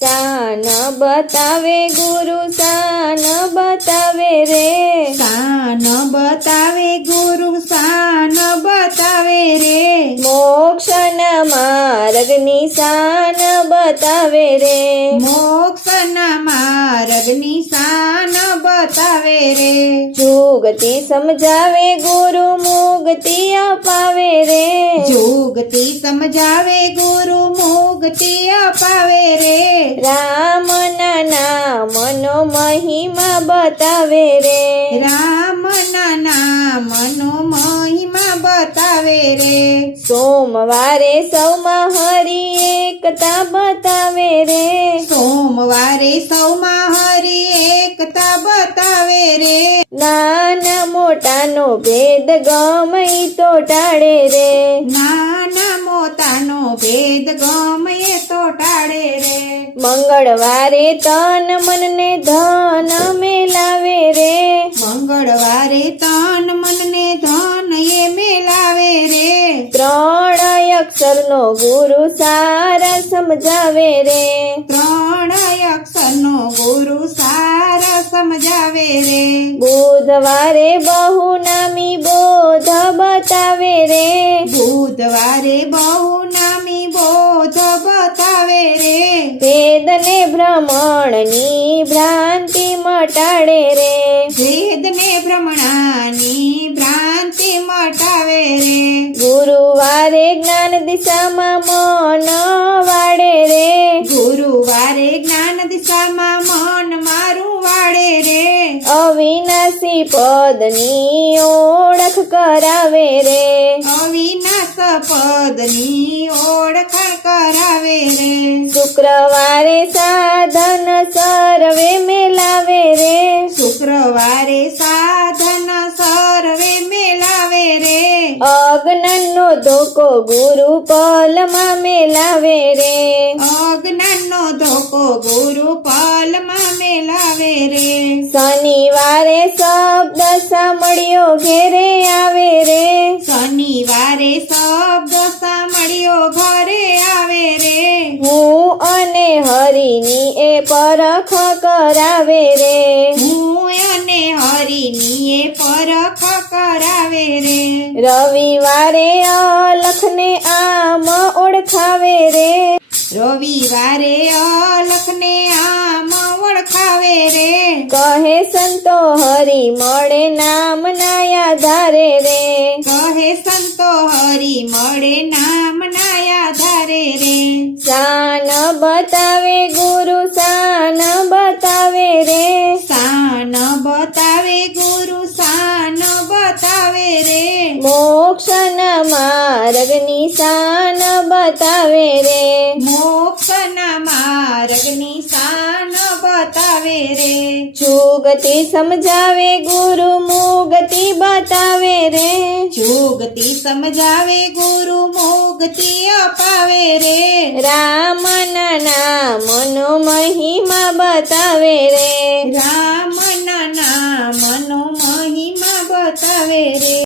શાન બતાવે ગુરુ શાન બતાવે રે, શાન બતાવે ગુરુ શાન બતાવે રે, મોક્ષના માર્ગની શાન બતાવે રે, મોક્ષના માર્ગની શાન બતાવે રે, જુગતી સમજાવે ગુરુ મુક્તિ અપાવે રે, જુગતી સમજાવે ગુરુ મુક્તિ અપાવે રે, રામના નામનો મહિમા બતાવે રે, રામના નામનો મહિમા બતાવે રે, સોમવારે સૌમાં હરિ એકતા બતાવે રે, સોમવારે સૌમાં હરિ એકતા બતાવે રે, નાના મોટાનો ભેદ ગમે તો ટાળે રે, નાના મોટાનો ભેદ ગમે તો ટાળે રે, મંગળવારે તન મનને ધન મેલાવે રે, મંગળવારે તન મનને ધન એ મેલાવે રે, ત્રણ અક્ષરનો ગુરુ સારા સમજાવે રે, ત્રણ અક્ષરનો ગુરુ સારા સમજાવે રે, બુધવારે બહુ નામી બોધ બતાવે રે, બુધવારે બહુ નામી બોધ બતાવે રે, વેદને ભ્રમણની ભ્રાંતિ મટાડે રે, વેદને ભ્રમણાની ભ્રાંતિ મટાવે રે, ગુરુવારે જ્ઞાન દિશામાં મન વાળે રે, ગુરુવારે જ્ઞાન દિશામાં મન મારું વાળે રે, અવિનાશી પદની ઓળખ કરાવે રે, અવિનાશ પદની ઓળખાણ કરાવે રે, શુક્રવારે સાધન સર્વે મેલાવે રે, શુક્રવારે સાધન સર્વે મેલાવે રે, અજ્ઞાનનો ધોકો ગુરુ પલમાં મેલાવે રે, અજ્ઞાનનો ધોકો ગુરુ પલમાં મેલાવે રે, શનિવારે શબ્દ સાંભળ્યો ઘેરે આવે રે, શનિવારે શબ્દ સાંભળ્યો ઘરે આવે રે, હું અને હરિની એ પરખ કરાવે રે, હું અને હરિની એ પરખ કરાવે રે, રવિવારે અલખને આમ ઓળખાવે રે, રવિવારે અલખને આમ ઓળખાવે રે, કહે સંતો હરિ મળે નામના આધારે રે, કહે સંતો હરિ મળે નામના આધારે રે, શાન બતાવે ગુરુ શાન બતાવે રે, શાન બતાવે ગુરુ શાન બતાવે રે, મોક્ષના માર્ગની શાન બતાવે રે, મોક્ષના માર્ગની શાન બતાવે રે, જુગતિ સમજાવે ગુરુ મુક્તિ બતાવે રે, જુગતિ સમજાવે ગુરુ મુક્તિ અપાવે રે, રામના નામનો મહિમા બતાવે રે, રામના નામનો મહિમા બતાવે રે.